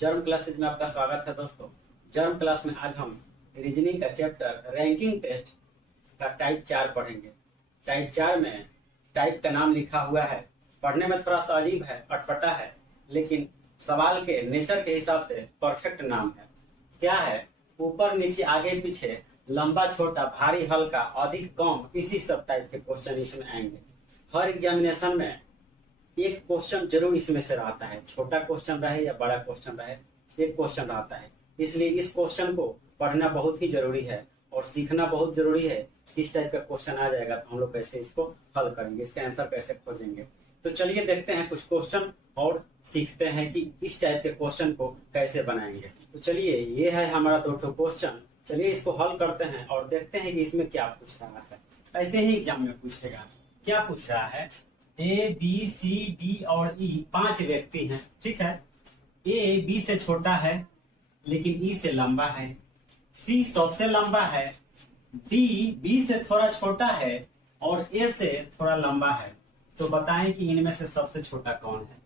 Germ classes में आपका स्वागत है दोस्तों। जर्म क्लास में आज हम रीजनिंग का चैप्टर रैंकिंग टेस्ट का टाइप 4 पढ़ेंगे। टाइप 4 में टाइप का नाम लिखा हुआ है, पढ़ने में थोड़ा सा अजीब है, अटपटा है, लेकिन सवाल के नेचर के हिसाब से परफेक्ट नाम है। क्या है? ऊपर नीचे आगे पीछे, लंबा छोटा, भारी हल्का, अधिक कम, इसी सब टाइप के क्वेश्चन इसमें आएंगे। हर एग्जामिनेशन में एक क्वेश्चन जरूर इसमें से रहता है, छोटा क्वेश्चन रहे या बड़ा क्वेश्चन रहे, एक क्वेश्चन रहता है। इसलिए इस क्वेश्चन को पढ़ना बहुत ही जरूरी है और सीखना बहुत जरूरी है। किस टाइप का क्वेश्चन आ जाएगा तो हम लोग कैसे इसको हल करेंगे, इसका आंसर कैसे खोजेंगे। तो चलिए देखते हैं कुछ क्वेश्चन और सीखते हैं कि इस टाइप के क्वेश्चन को कैसे बनाएंगे। तो चलिए, ये है हमारा 2 क्वेश्चन। चलिए इसको हल करते हैं और देखते हैं कि इसमें क्या पूछ रहा है। ऐसे ही एग्जाम में पूछेगा। क्या पूछ रहा है? ए, बी, सी, डी और ई 5 व्यक्ति हैं, ठीक है। ए बी से छोटा है लेकिन ई से लंबा है। सी सबसे लंबा है। डी बी से थोड़ा छोटा है और ए से थोड़ा लंबा है। तो बताएं कि इनमें से सबसे छोटा कौन है।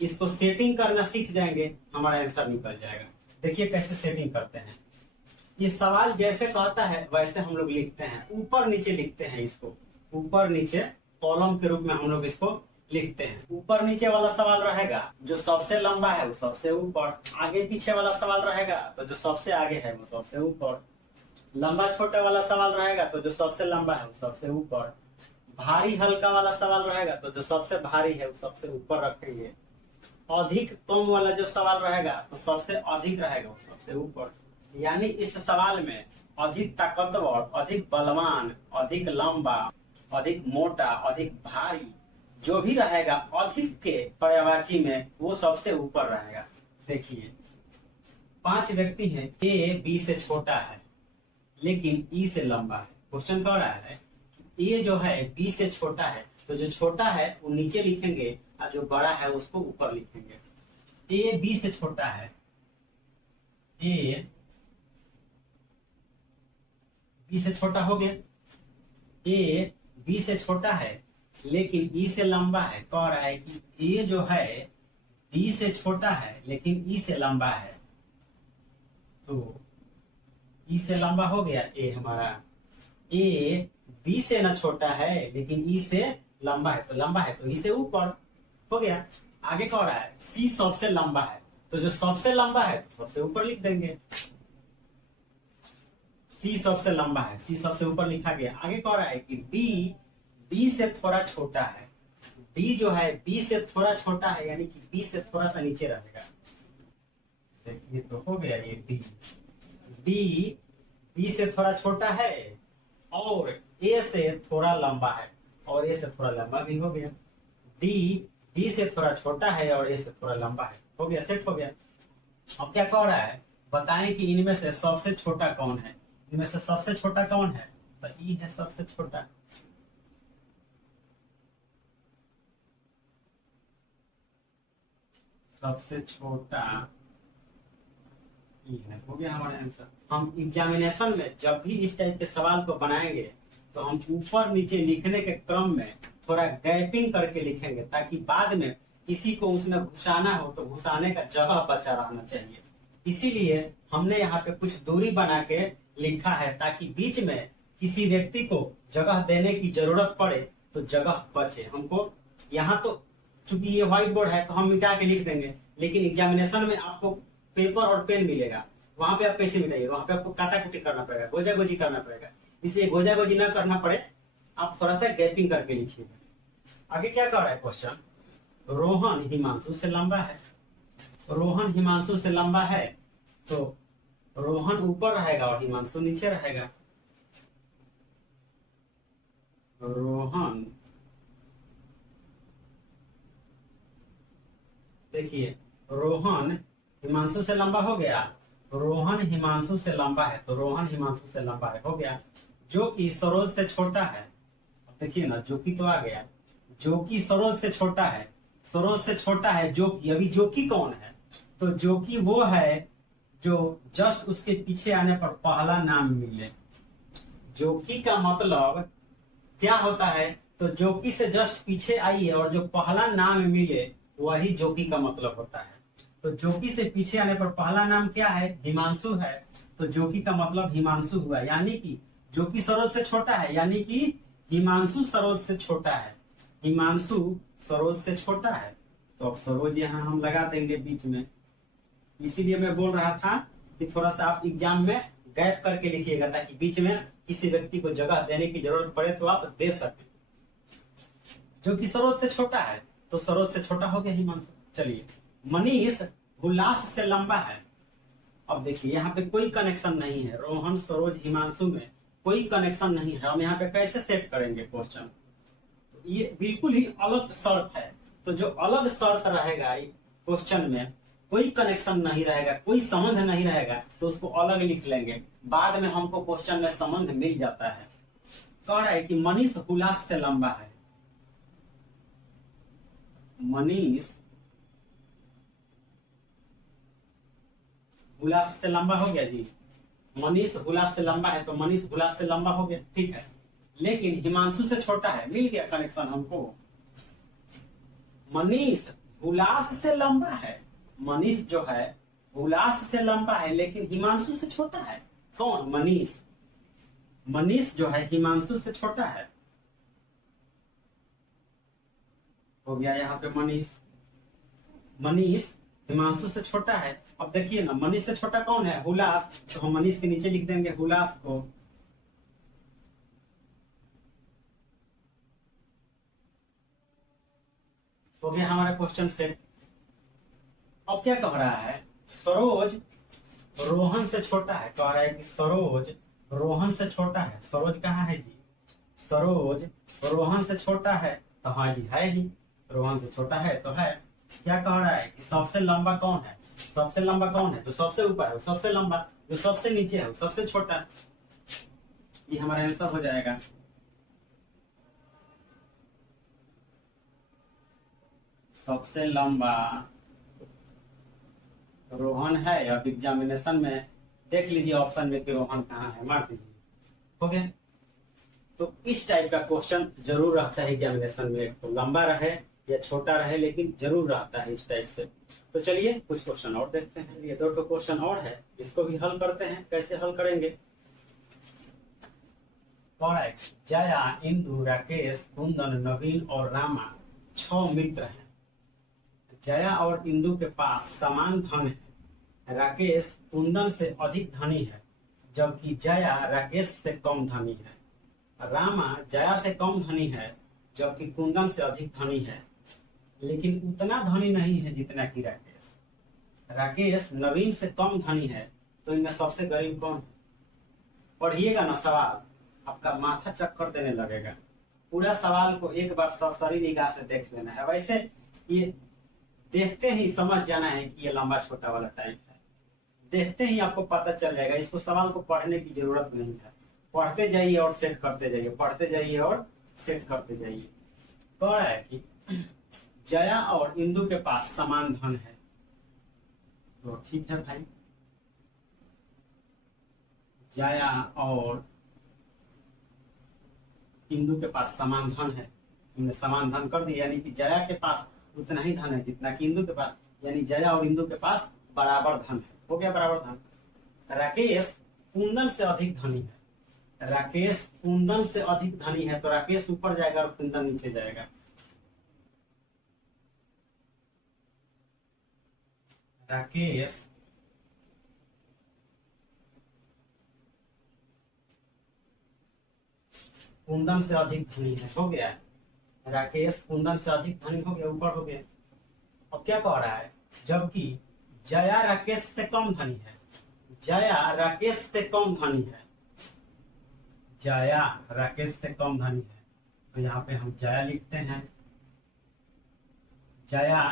इसको सेटिंग करना सीख जाएंगे, हमारा आंसर निकल जाएगा। देखिए कैसे सेटिंग करते हैं। ये सवाल जैसे कहता है वैसे हम लोग लिखते हैं, ऊपर नीचे लिखते हैं। इसको ऊपर नीचे कॉलम के रूप में हम लोग इसको लिखते हैं। ऊपर नीचे वाला सवाल रहेगा, जो सबसे लंबा है वो सबसे ऊपर। आगे पीछे वाला सवाल रहेगा तो जो सबसे आगे है वो सबसे ऊपर। लंबा छोटा वाला सवाल रहेगा तो जो सबसे लंबा है वो सबसे ऊपर। भारी हल्का वाला सवाल रहेगा तो जो सबसे भारी है वो सबसे ऊपर रखेंगे। अधिक कम वाला जो सवाल रहेगा तो सबसे अधिक रहेगा वो सबसे ऊपर। यानी इस सवाल में अधिक ताकतवर, अधिक बलवान, अधिक लंबा, अधिक मोटा, अधिक भारी जो भी रहेगा, अधिक के पर्यायवाची में वो सबसे ऊपर रहेगा। देखिए 5 व्यक्ति हैं। ए बी से छोटा है लेकिन ई से लंबा है। क्वेश्चन कह रहा है ए जो है बी से छोटा है, तो जो छोटा है वो नीचे लिखेंगे और जो बड़ा है उसको ऊपर लिखेंगे। ए बी से छोटा है। ए बी से छोटा हो गया। ए बी से छोटा है लेकिन ई से लंबा है। कह रहा है कि ए जो है बी से छोटा है लेकिन ई से लंबा है। तो ई से लंबा हो गया ए हमारा। ए बी से ना छोटा है लेकिन ई से लंबा है, तो लंबा है तो ई से ऊपर हो गया। आगे कह रहा है सी सबसे लंबा है, तो जो सबसे लंबा है तो सबसे ऊपर लिख देंगे। सी सबसे लंबा है, सी सबसे ऊपर लिखा गया। आगे कह रहा है कि डी बी से थोड़ा छोटा है। डी जो है बी से थोड़ा छोटा है, यानी कि बी से थोड़ा सा नीचे रहेगा। देखिए तो हो गया ये डी। डी बी से थोड़ा छोटा है और ए से थोड़ा लंबा है, और ए से थोड़ा लंबा भी हो गया। डी बी से थोड़ा छोटा है और ए से थोड़ा लंबा है। हो गया, सेट हो गया। अब क्या कह रहा है? बताएं कि इनमें से सबसे छोटा कौन है। इनमें से सबसे छोटा कौन है? तो ई है सबसे छोटा। सबसे छोटा ई है। हो गया हमारा आंसर। हम एग्जामिनेशन में जब भी इस टाइप के सवाल को बनाएंगे तो हम ऊपर नीचे लिखने के क्रम में थोड़ा गैपिंग करके लिखेंगे, ताकि बाद में किसी को उसमें घुसाना हो तो घुसाने का जगह बचा रहना चाहिए। इसीलिए हमने यहाँ पे कुछ दूरी बना के लिखा है, ताकि बीच में किसी व्यक्ति को जगह देने की जरूरत पड़े तो जगह बचे हमको। यहाँ तो चूंकि ये व्हाइट बोर्ड है तो हम मिटा के लिख देंगे, लेकिन एग्जामिनेशन में आपको पेपर और पेन मिलेगा, वहां पे आप कैसे मिटाइए? वहां पे आपको काटा कुटी करना पड़ेगा, गोजा गोजी करना पड़ेगा। इसलिए गोजा गोजी न करना पड़े, आप थोड़ा सा गैपिंग करके लिखिएगा। आगे क्या कर रहा है क्वेश्चन? रोहन हिमांशु से लंबा है। रोहन हिमांशु से लंबा है तो रोहन ऊपर रहेगा और हिमांशु नीचे रहेगा। रोहन, देखिए रोहन हिमांशु से लंबा हो गया। रोहन हिमांशु से लंबा है तो रोहन हिमांशु से लंबा है, हो गया। जो कि सरोज से छोटा है। देखिए ना, जो कि तो आ गया। जो कि सरोज से छोटा है। सरोज से छोटा है जो कि। अभी जो कि कौन है? तो जो कि वो है जो जस्ट उसके पीछे आने पर पहला नाम मिले। जो कि का मतलब क्या होता है? तो जो कि से जस्ट पीछे आइए और जो पहला नाम मिले वही जो कि का मतलब होता है। तो जोकी से पीछे आने पर पहला नाम क्या है? हिमांशु है। तो जोकी का मतलब हिमांशु हुआ, यानी कि जोकी सरोज से छोटा है, यानी कि हिमांशु सरोज से छोटा है। हिमांशु सरोज से छोटा है, तो अब सरोज यहाँ हम लगा देंगे बीच में। इसीलिए मैं बोल रहा था कि थोड़ा सा आप एग्जाम में गैप करके लिखिएगा, ताकि बीच में किसी व्यक्ति को जगह देने की जरूरत पड़े तो आप दे सकें। जो कि सरोज से छोटा है, तो सरोज से छोटा हो गया हिमांशु। चलिए, मनीष हुलास से लंबा है। अब देखिए यहाँ पे कोई कनेक्शन नहीं है, रोहन सरोज हिमांशु में कोई कनेक्शन नहीं है। हम यहाँ पे कैसे सेट करेंगे क्वेश्चन? ये बिल्कुल ही अलग शर्त है। तो जो अलग शर्त रहेगा क्वेश्चन में, कोई कनेक्शन नहीं रहेगा, कोई संबंध नहीं रहेगा, तो उसको अलग लिख लेंगे। बाद में हमको क्वेश्चन में संबंध मिल जाता है। कह रहा है कि मनीष हुलास से लंबा है। मनीष हुलास से लंबा हो गया जी। मनीष हुलास से लंबा है, तो मनीष हुलास से लंबा हो गया, ठीक है। लेकिन हिमांशु से छोटा है, मिल गया कनेक्शन हमको। मनीष हुलास से लंबा है, मनीष जो है हुलास से लंबा है, लेकिन हिमांशु से छोटा है। कौन? मनीष। मनीष जो है हिमांशु से छोटा है। हो गया यहाँ पे मनीष। मनीष हिमांशु से छोटा है। अब देखिए ना, मनीष से छोटा कौन है? हुलास। तो हम मनीष के नीचे लिख देंगे हुलास को। हो गया हमारा क्वेश्चन सेट। अब क्या कह रहा है? सरोज रोहन से छोटा है। कह रहा है कि सरोज रोहन से छोटा है। सरोज कहाँ है जी? सरोज रोहन से छोटा है, तो हाँ जी है ही, रोहन से छोटा है तो है। क्या कह रहा है कि सबसे लंबा कौन है? सबसे लंबा कौन है? जो सबसे ऊपर है वो सबसे लंबा, जो सबसे नीचे है वो सबसे छोटा। ये हमारा आंसर हो जाएगा। सबसे लंबा रोहन है। अब एग्जामिनेशन में देख लीजिए ऑप्शन में कि रोहन कहाँ है, मार दीजिए। हो गया। तो इस टाइप का क्वेश्चन जरूर रहता है एग्जामिनेशन में, तो लंबा रहे या छोटा रहे, लेकिन जरूर रहता है इस टाइप से। तो चलिए कुछ क्वेश्चन और देखते हैं। ये दो क्वेश्चन और है, इसको भी हल करते हैं। कैसे हल करेंगे? जया, इंदु, राकेश, कुंदन, नवीन और रामा 6 मित्र हैं। जया और इंदु के पास समान धन है। राकेश कुंदन से अधिक धनी है, जबकि जया राकेश से कम धनी है। रामा जया से कम धनी है, जबकि कुंदन से अधिक धनी है, लेकिन उतना धनी नहीं है जितना कि राकेश। राकेश नवीन से कम धनी है, तो इनमें सबसे गरीब कौन है? पढ़िएगा ना सवाल, आपका माथा चक्कर देने लगेगा। पूरा सवाल को एक बार सरसरी निगाह से देख लेना है। वैसे ये देखते ही समझ जाना है कि ये लंबा छोटा वाला टाइप है। देखते ही आपको पता चल जाएगा। इसको सवाल को पढ़ने की जरूरत नहीं है, पढ़ते जाइए और सेट करते जाइए, पढ़ते जाइए और सेट करते जाइए। कह रहा है कि जया और इंदु के पास समान धन है, तो ठीक है भाई। जया और इंदु के पास समान धन है, हमने समान धन कर दिया, यानी कि जया के पास उतना ही धन है जितना कि इंदु के पास, यानी जया और इंदु के पास बराबर धन है। हो गया बराबर धन। राकेश कुंदन से अधिक धनी है। राकेश कुंदन से अधिक धनी है, तो राकेश ऊपर जाएगा और कुंदन नीचे जाएगा। राकेश कुंदन से अधिक धनी है। हो गया, राकेश कुंदन से अधिक धनी हो गया, ऊपर हो गया। अब क्या कह रहा है? जबकि जया राकेश से कम धनी है। जया राकेश से कम धनी है। जया राकेश से कम धनी है, तो यहाँ पे हम जया लिखते हैं। जया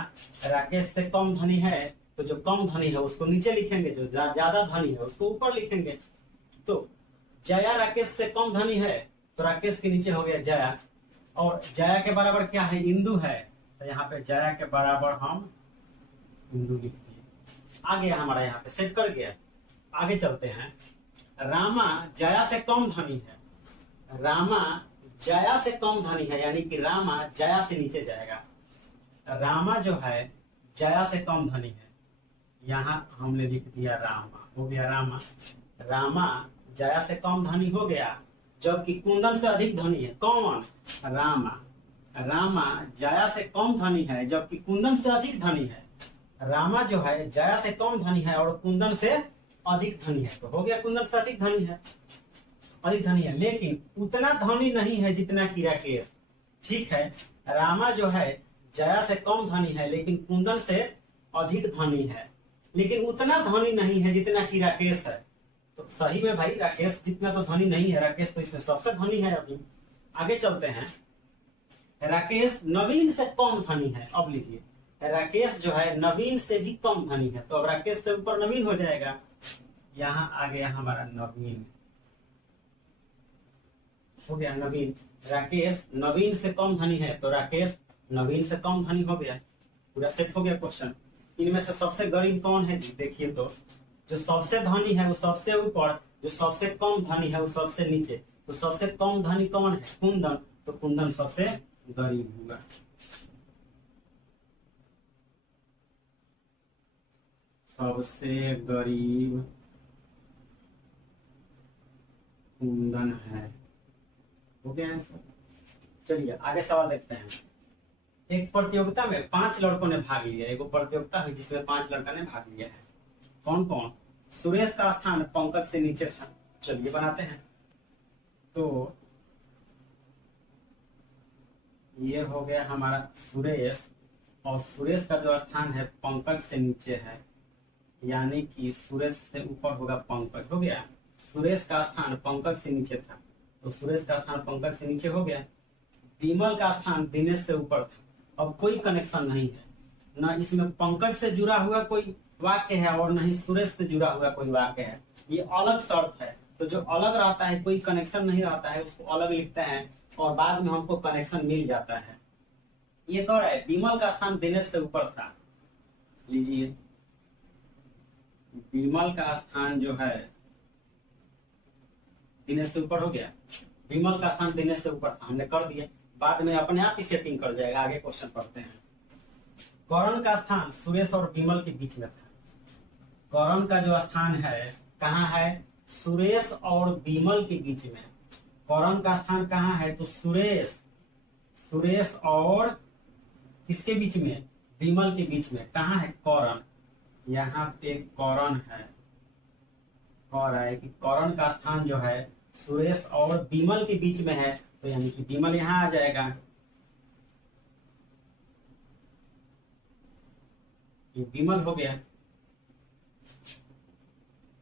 राकेश से कम धनी है, तो जो कम धनी है उसको नीचे लिखेंगे, जो ज्यादा धनी है उसको ऊपर लिखेंगे। तो जया राकेश से कम धनी है, तो राकेश के नीचे हो गया जया, और जया के बराबर क्या है? इंदु है, तो यहाँ पे जया के बराबर हम इंदु लिख दिए। आ गया हमारा, यहाँ पे सेट कर गया। आगे चलते हैं। रामा जया से कम धनी है। रामा जया से कम धनी है, यानी कि रामा जया से नीचे जाएगा। रामा जो है जया से कम धनी है, यहाँ हमने लिख दिया रामा, हो गया रामा। रामा जया से कम धनी हो गया, जबकि कुंदन से अधिक धनी है। कौन? रामा। रामा जया से कम धनी है जबकि कुंदन से अधिक धनी है। रामा जो है जया से कम धनी है और कुंदन से अधिक धनी है, तो हो गया कुंदन से अधिक धनी है, अधिक धनी है, लेकिन उतना धनी नहीं है जितना कि राकेश। ठीक है, रामा जो है जया से कम धनी है लेकिन कुंदन से अधिक धनी है, लेकिन उतना धनी नहीं है जितना कि राकेश है। तो सही में भाई राकेश जितना तो धनी नहीं है, राकेश तो इसमें सबसे धनी है। अभी आगे चलते हैं। राकेश नवीन से कम धनी है। अब लीजिए, राकेश जो है नवीन से भी कम धनी है, तो अब राकेश से ऊपर नवीन हो जाएगा। यहाँ आ गया हमारा नवीन, हो गया नवीन। राकेश नवीन से कम धनी है, तो राकेश नवीन से कम धनी हो गया। पूरा सेट हो गया क्वेश्चन। इनमें से सबसे गरीब कौन है जी? देखिए तो जो सबसे धनी है वो सबसे ऊपर, जो सबसे कम धनी है वो सबसे नीचे। तो सबसे कम धनी कौन है? कुंदन। तो कुंदन सबसे गरीब होगा। सबसे गरीब कुंदन है, हो गया आंसर। चलिए आगे सवाल देखते हैं। एक प्रतियोगिता में 5 लड़कों ने भाग लिया। एक प्रतियोगिता हुई जिसमें 5 लड़का ने भाग लिया है। कौन कौन? सुरेश का स्थान पंकज से नीचे था। चलिए बनाते हैं। तो ये हो गया हमारा सुरेश, और सुरेश का जो स्थान है पंकज से नीचे है, यानी कि सुरेश से ऊपर होगा पंकज। हो गया, सुरेश का स्थान पंकज से नीचे था, तो सुरेश का स्थान पंकज से नीचे हो गया। विमल का स्थान दिनेश से ऊपर था। अब कोई कनेक्शन नहीं है, ना इसमें पंकज से जुड़ा हुआ कोई वाक्य है और नहीं सुरेश से जुड़ा हुआ कोई वाक्य है। ये अलग शर्त है, तो जो अलग रहता है, कोई कनेक्शन नहीं रहता है, उसको अलग लिखते हैं और बाद में हमको कनेक्शन मिल जाता है। ये कह रहा है विमल का स्थान दिनेश से ऊपर था। लीजिए, विमल का स्थान जो है दिनेश से ऊपर हो गया। विमल का स्थान दिनेश से ऊपर था, हमने कर दिया, बाद में अपने आप ही सेटिंग कर जाएगा। आगे क्वेश्चन पढ़ते हैं। करण का स्थान सुरेश और विमल के बीच में था। करण का जो स्थान है कहाँ है? सुरेश और विमल के बीच में। करण का स्थान कहाँ है? तो सुरेश और किसके बीच में? विमल के बीच में। कहाँ है करण? यहाँ पे करण है। कह रहा है कि करण का स्थान जो है सुरेश और विमल के बीच में है, तो यानी कि विमल यहाँ आ जाएगा। ये विमल हो गया,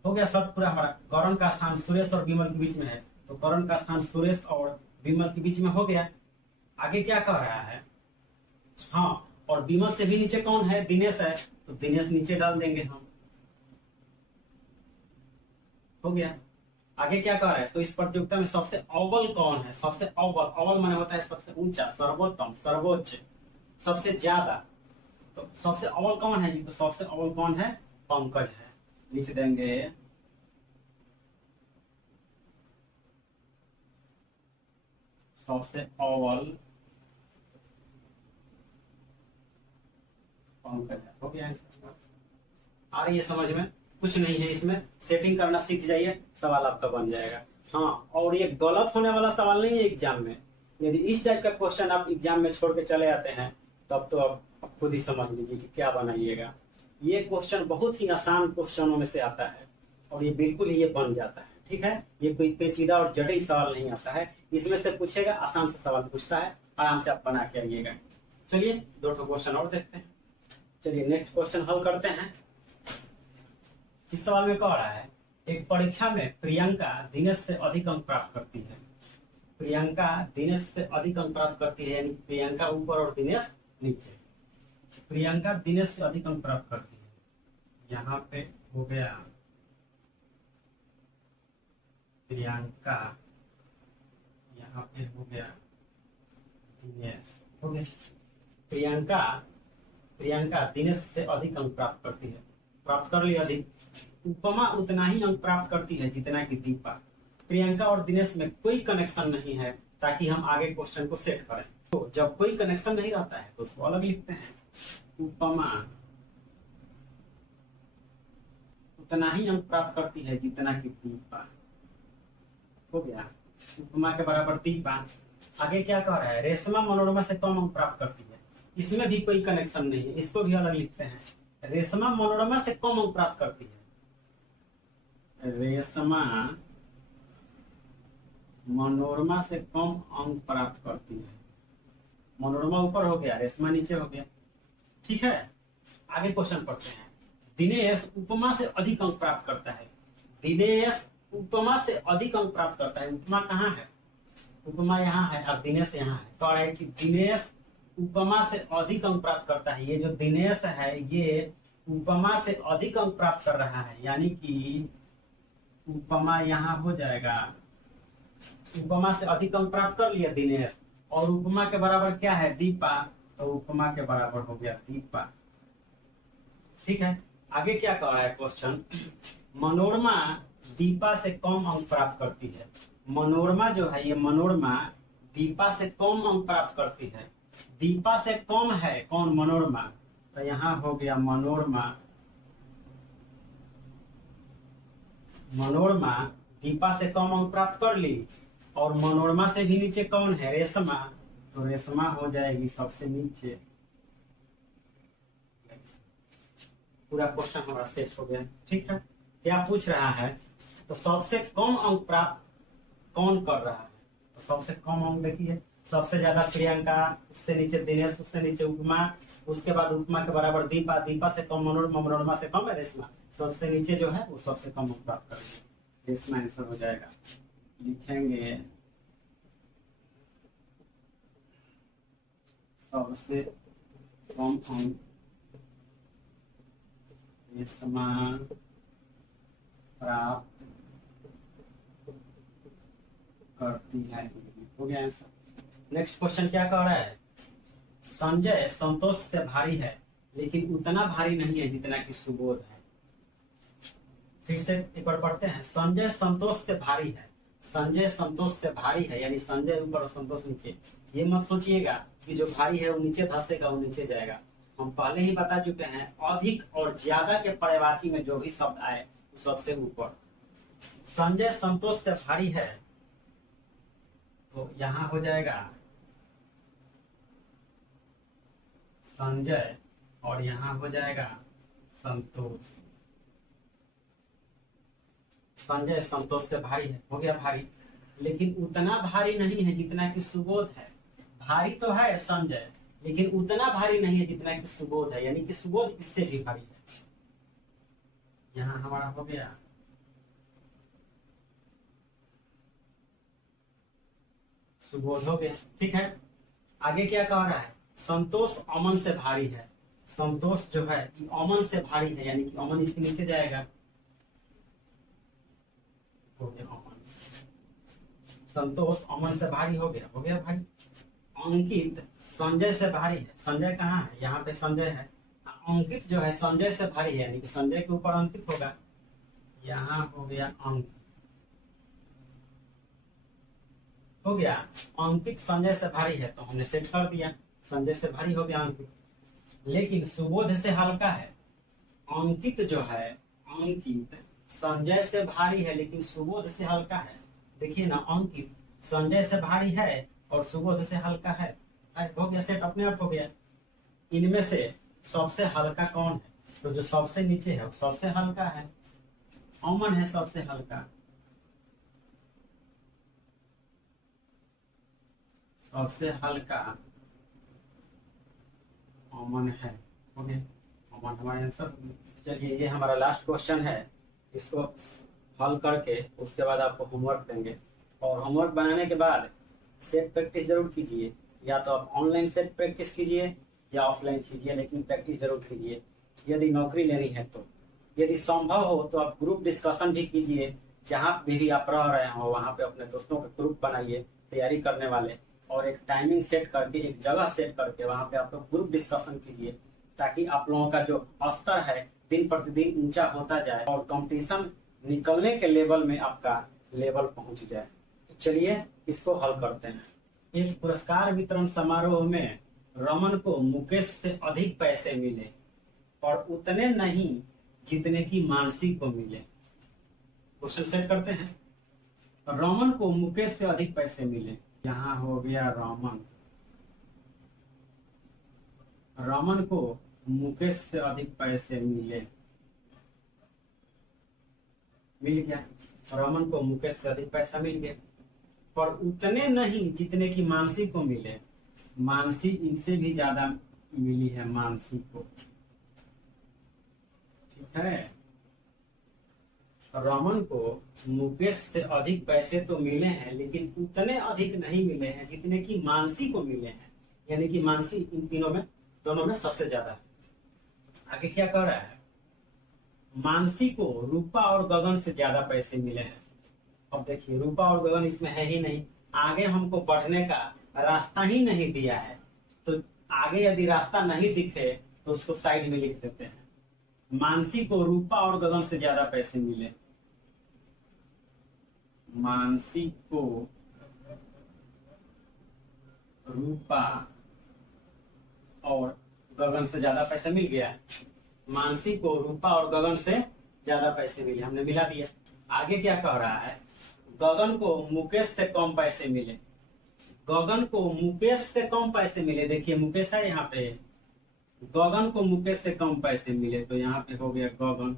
हो गया सब पूरा हमारा। करण का स्थान सुरेश और विमल के बीच में है, तो करण का स्थान सुरेश और विमल के बीच में हो गया। आगे क्या कह रहा है? हाँ, और विमल से भी नीचे कौन है? दिनेश है, तो दिनेश नीचे डाल देंगे हम। हो गया। आगे क्या कह रहा है? तो इस प्रतियोगिता में सबसे अव्वल कौन है? सबसे अव्वल, अव्वल माने होता है सबसे ऊंचा, सर्वोत्तम, सर्वोच्च, सबसे ज्यादा। तो सबसे अव्वल कौन है? तो सबसे अव्वल कौन है? पंकज है। लिख देंगे सबसे अव्वल पंकज है। हो गया। आ रही है समझ में? कुछ नहीं है इसमें, सेटिंग करना सीख जाइए, सवाल आपका बन जाएगा। हाँ, और ये गलत होने वाला सवाल नहीं है एग्जाम में। यदि इस टाइप का क्वेश्चन आप एग्जाम में छोड़ के चले आते हैं तब तो आप खुद ही समझ लीजिए कि क्या बनाइएगा। ये क्वेश्चन बहुत ही आसान क्वेश्चनों में से आता है और ये बिल्कुल ही ये बन जाता है। ठीक है, ये कोई पेचीदा और जटिल सवाल नहीं आता है। इसमें से पूछेगा, आसान से सवाल पूछता है, आराम से आप बना के आइएगा। चलिए 2 क्वेश्चन और देखते हैं। चलिए नेक्स्ट क्वेश्चन हल करते हैं। इस सवाल में कह रहा है एक परीक्षा में प्रियंका दिनेश से अधिक अंक प्राप्त करती है। प्रियंका दिनेश से अधिक अंक प्राप्त करती है, यानी प्रियंका ऊपर और दिनेश नीचे। प्रियंका दिनेश से अधिक अंक प्राप्त करती है। यहाँ पे हो गया प्रियंका, यहाँ पे हो गया दिनेश। हो गया, प्रियंका दिनेश से अधिक अंक प्राप्त करती है। प्राप्त कर लिया अधिक। उपमा उतना ही अंक प्राप्त करती है जितना कि दीपा। प्रियंका और दिनेश में कोई कनेक्शन नहीं है, ताकि हम आगे क्वेश्चन को सेट करें। तो जब कोई कनेक्शन नहीं रहता है तो उसको अलग लिखते हैं। उपमा उतना ही अंक प्राप्त करती है जितना कि दीपा। हो गया, उपमा के बराबर दीपा। आगे क्या कह रहा है, रेशमा मनोरमा से कम अंक प्राप्त करती है। इसमें भी कोई कनेक्शन नहीं है, इसको भी अलग लिखते हैं। रेशमा मनोरमा से कम अंक प्राप्त करती है, रेशमा मनोरमा से कम अंक प्राप्त करती है। मनोरमा ऊपर हो गया, रेशमा नीचे हो गया। ठीक है, आगे क्वेश्चन पढ़ते हैं। दिनेश उपमा से अधिक अंक प्राप्त करता है। दिनेश उपमा से अधिक अंक प्राप्त करता है। उपमा कहाँ है, उपमा यहाँ है और दिनेश यहाँ है। कह रहा है कि दिनेश उपमा से अधिक अंक प्राप्त करता है। ये जो दिनेश है ये उपमा से अधिक अंक प्राप्त कर रहा है, यानी कि उपमा यहाँ हो जाएगा। उपमा से अधिक अंक प्राप्त कर लिया दिनेश, और उपमा के बराबर क्या है, दीपा, तो उपमा के बराबर हो गया दीपा। ठीक है, आगे क्या कह रहा है क्वेश्चन, मनोरमा दीपा से कम अंक प्राप्त करती है। मनोरमा जो है ये मनोरमा दीपा से कम अंक प्राप्त करती है। दीपा से कम है कौन, मनोरमा, तो यहाँ हो गया मनोरमा। मनोरमा दीपा से कम अंक प्राप्त कर ली, और मनोरमा से भी नीचे कौन है, रेशमा, तो रेशमा हो जाएगी सबसे नीचे। पूरा क्वेश्चन हमारा सेट हो गया। ठीक है, क्या पूछ रहा है, तो सबसे कम अंक प्राप्त कौन कर रहा है, तो सबसे कम अंक देखिए, सबसे ज्यादा प्रियंका, उससे नीचे दिनेश, उससे नीचे उपमा, उसके बाद उपमा के बराबर दीपा, दीपा से कम मनोरमा, मनोरमा से कम है रेशमा, सबसे नीचे जो है वो सबसे कम अंक प्राप्त करेंगे। रेशमा आंसर हो जाएगा। लिखेंगे सबसे कम अंक रेशमा प्राप्त करती है। हो गया आंसर। नेक्स्ट क्वेश्चन क्या कह रहा है, संजय संतोष से भारी है लेकिन उतना भारी नहीं है जितना कि सुबोध है। फिर से एक बार पढ़ते हैं, संजय संतोष से भारी है। संजय संतोष से भारी है, यानी संजय ऊपर और संतोष नीचे। ये मत सोचिएगा कि जो भारी है वो नीचे धंसेगा, वो नीचे जाएगा। हम पहले ही बता चुके हैं, अधिक और ज्यादा के पर्यायवाची में जो भी शब्द आए वो सबसे ऊपर। संजय संतोष से भारी है, तो यहां हो जाएगा संजय, और यहां हो जाएगा संतोष। संजय संतोष से भारी है, हो गया भारी, लेकिन उतना भारी नहीं है जितना कि सुबोध है। भारी तो है संजय, लेकिन उतना भारी नहीं है जितना कि सुबोध है, यानी कि सुबोध इससे भी भारी है। यहां हमारा हो गया सुबोध, हो गया। ठीक है, आगे क्या कह रहा है, संतोष अमन से भारी है। संतोष जो है ये अमन से भारी है, यानी कि अमन इसके नीचे जाएगा। हो गया अमन, संतोष अमन से भारी हो गया, हो गया भारी। अंकित संजय से भारी है। संजय कहाँ है, यहाँ पे संजय है। अंकित जो है संजय से भारी है, यानी कि संजय के ऊपर अंकित होगा। यहाँ हो गया अंकित, हो गया अंकित संजय से भारी है, तो हमने सेट कर दिया, संजय से भारी हो गया अंकित। लेकिन सुबोध से हल्का है। अंकित जो है, अंकित संजय से भारी है लेकिन सुबोध से हल्का है। देखिए ना, अंकित संजय से भारी है और सुबोध से हल्का है। हो गया सेट, अपने आप हो गया। इनमें से सबसे हल्का कौन है, तो जो सबसे नीचे है वो सबसे हल्का है, अमन है सबसे हल्का। सबसे हल्का अमन है, हो गया अमन हमारा आंसर। चलिए, ये हमारा लास्ट क्वेश्चन है, इसको हल करके उसके बाद आपको होमवर्क देंगे। और होमवर्क बनाने के बाद सेट प्रैक्टिस जरूर कीजिए। या तो आप ऑनलाइन सेट प्रैक्टिस कीजिए या ऑफलाइन कीजिए, लेकिन प्रैक्टिस जरूर कीजिए यदि नौकरी लेनी है तो। यदि संभव हो तो आप ग्रुप डिस्कशन भी कीजिए, जहाँ भी आप रह रहे हो वहाँ पे अपने दोस्तों के ग्रुप बनाइए तैयारी करने वाले, और एक टाइमिंग सेट करके, एक जगह सेट करके वहाँ पे आप लोग ग्रुप डिस्कशन कीजिए, ताकि आप लोगों का जो स्तर है दिन प्रतिदिन ऊंचा होता जाए और कंपटीशन निकलने के लेवल में आपका लेवल पहुंच जाए। तो चलिए इसको हल करते हैं। इस पुरस्कार वितरण समारोह में रमन को मुकेश से अधिक पैसे मिले और उतने नहीं जितने की मानसी को मिले। क्वेश्चन सेट करते हैं। रमन को मुकेश से अधिक पैसे मिले। यहाँ हो गया रमन, रमन को मुकेश से अधिक पैसे मिले, मिल गया। रमन को मुकेश से अधिक पैसा मिल गया, पर उतने नहीं जितने की मानसी को मिले। मानसी इनसे भी ज्यादा मिली है, मानसी को। ठीक है, रमन को मुकेश से अधिक पैसे तो मिले हैं, लेकिन उतने अधिक नहीं मिले हैं जितने की मानसी को मिले हैं। यानी कि मानसी इन तीनों में, दोनों में सबसे ज्यादा है। आगे क्या कह रहा है? मानसी को रूपा और गगन से ज्यादा पैसे मिले हैं। अब देखिए, रूपा और गगन इसमें है ही नहीं, आगे हमको बढ़ने का रास्ता ही नहीं दिया है। तो आगे यदि रास्ता नहीं दिखे तो उसको साइड में लिख देते हैं। मानसी को रूपा और गगन से ज्यादा पैसे मिले। मानसी को रूपा और गगन से ज्यादा पैसा मिल गया। मानसी को रूपा और गगन से ज्यादा पैसे मिले, हमने मिला दिया। आगे क्या कह रहा है? गगन को मुकेश से कम पैसे मिले। गगन को मुकेश से कम पैसे मिले। देखिए मुकेश है यहाँ पे, गगन को मुकेश से कम पैसे मिले, तो यहाँ पे हो गया गगन,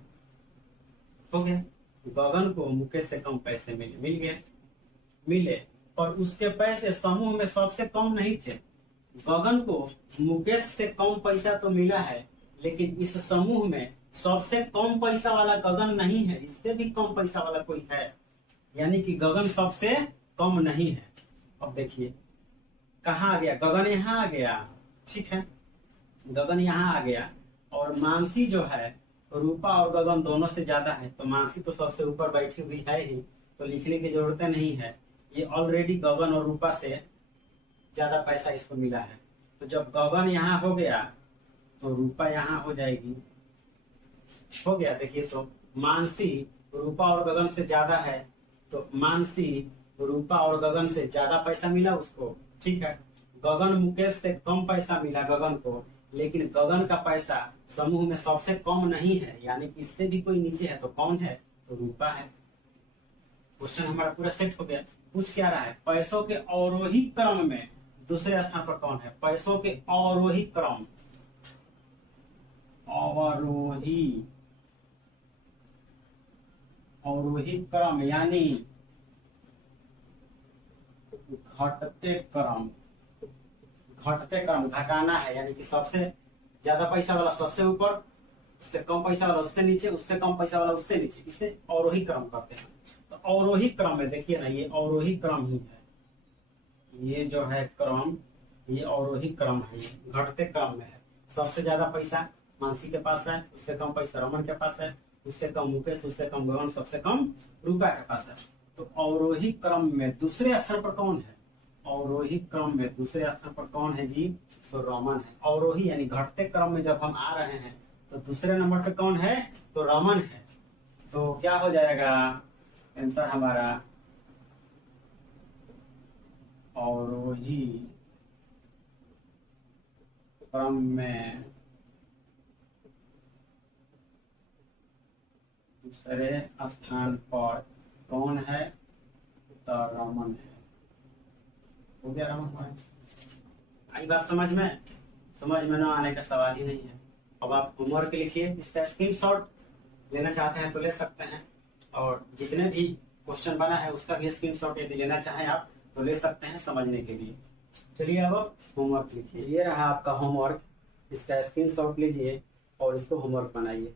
हो गया। गगन को मुकेश से कम पैसे मिले, मिल गया, मिले, और उसके पैसे समूह में सबसे कम नहीं थे। गगन को मुकेश से कम पैसा तो मिला है, लेकिन इस समूह में सबसे कम पैसा वाला गगन नहीं है, इससे भी कम पैसा वाला कोई है। यानी कि गगन सबसे कम नहीं है। अब देखिए कहाँ आ गया? गगन यहाँ आ गया। ठीक है, गगन यहाँ आ गया, और मानसी जो है रूपा और गगन दोनों से ज्यादा है, तो मानसी तो सबसे ऊपर बैठी हुई है ही, तो लिखने की जरूरत नहीं है। ये ऑलरेडी गगन और रूपा से ज्यादा पैसा इसको मिला है। तो जब गगन यहाँ हो गया तो रूपा यहाँ हो जाएगी, हो गया। देखिए तो मानसी रूपा और गगन से ज्यादा है, तो मानसी रूपा और गगन से ज्यादा पैसा मिला उसको। ठीक है, गगन मुकेश से कम पैसा मिला गगन को, लेकिन गगन का पैसा समूह में सबसे कम नहीं है, यानी कि इससे भी कोई नीचे है। तो कौन है? तो रूपा है। क्वेश्चन हमारा पूरा सेट हो गया। पूछ क्या रहा है? पैसों के अवरोही क्रम में दूसरे स्थान पर कौन है? पैसों के अवरोही क्रम, अवरोही, अवरोही क्रम यानी घटते क्रम, घटते क्रम, घटाना है। यानी कि सबसे ज्यादा पैसा वाला सबसे ऊपर, उससे कम पैसा वाला उससे नीचे, उससे कम पैसा वाला उससे नीचे, इसे अवरोही क्रम कहते हैं। तो अवरोही क्रम में देखिए ना, ये अवरोही क्रम ही है। ये जो है क्रम, ये अवरोही क्रम है, ये घटते क्रम में है। सबसे ज्यादा पैसा मानसी के पास है, उससे कम पैसा रमन के पास है, उससे कम मुकेश, उससे कम गगन, सबसे कम रूपा के पास है। तो अवरोही क्रम में दूसरे स्थान पर कौन है? अवरोही क्रम में दूसरे स्थान पर कौन है जी? तो रमन है। अवरोही यानी घटते क्रम में जब हम आ रहे हैं तो दूसरे नंबर पे कौन है? तो रमन है। तो क्या हो जाएगा आंसर हमारा? अवरोही क्रम में दूसरे स्थान पर कौन है? तो रमन है। हो गया रमन। आई बात समझ में? समझ में ना आने का सवाल ही नहीं है। अब आप होमवर्क लिखिए, इसका स्क्रीनशॉट लेना चाहते हैं तो ले सकते हैं, और जितने भी क्वेश्चन बना है उसका भी स्क्रीनशॉट यदि लेना चाहें आप तो ले सकते हैं समझने के लिए। चलिए अब होमवर्क लिखिए। ये रहा आपका होमवर्क, इसका स्क्रीनशॉट लीजिए और इसको होमवर्क बनाइए,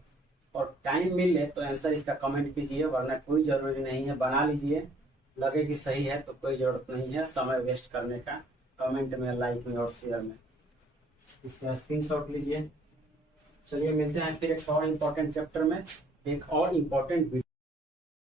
और टाइम मिले तो आंसर इसका कमेंट कीजिए, वरना कोई जरूरी नहीं है, बना लीजिए। लगे कि सही है तो कोई जरूरत नहीं है समय वेस्ट करने का कमेंट में, लाइक में और शेयर में। इसका स्क्रीनशॉट लीजिए। चलिए मिलते हैं फिर एक और इम्पोर्टेंट चैप्टर में, एक और इम्पोर्टेंट वीडियो।